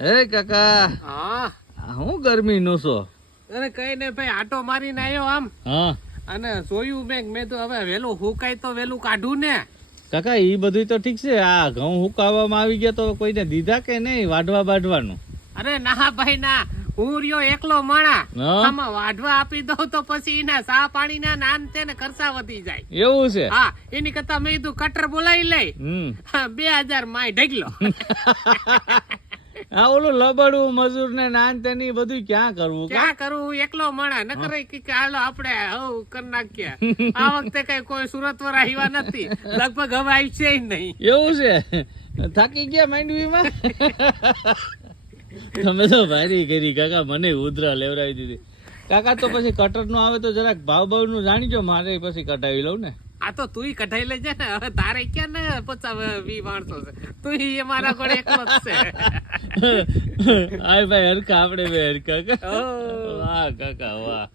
હે કાકા, હા હું ગરમી નો છો? અરે કઈ ને ભાઈ આટો મારીને આવ્યો આમ હા અને જોયું મેં તો હવે વેલું હુકાય તો વેલું કાઢું ને. કાકા, ઈ બધું તો ઠીક છે. આ ઘઉં હુકાવામાં આવી ગયા તો કોઈને દીધા કે નહીં વાઢવા બાઢવાનું? અરે ના ભાઈ ના, હું રહ્યો એકલો માણા. હા? આમાં વાઢવા આપી દઉં તો પછી એના સા પાણી ના નાન છે ને ખર્ચા વધી જાય. એવું છે? હા, એની કરતા મેં કીધું કટર બોલાવી લઈ. 2000 માય ઢગલો. આ ઓલું લબડવું મજૂર ને નાન તેની બધું ક્યાં કરવું? ક્યાં કરું, હું એકલો માણા ન કરે કે હાલો આપણે હવ કરી નાખીએ. આ વખતે કઈ કોઈ સુરત વાળા આવ્યા નથી, લગભગ હવે આવી છે નહીં. એવું છે? થાકી ગયા માંડવીમાં? તમે તો ભારી કરી કાકા, મને ઉધરા લેવડાવી દીધી. કાકા તો પછી કટર નું આવે તો જરાક ભાવ ભાવ નું જાણીજો, મારે પછી કટાવી લઉં ને. આ તો તું કઢાઈ લેજે ને, હવે તારે ક્યાં ને 50-20 માણસો છે, તું એ મારા ઘરે એકલો જ છે. આય ભાઈ હરકા, આપણે બે હરકા. ઓહ. વાહ કાકા વાહ.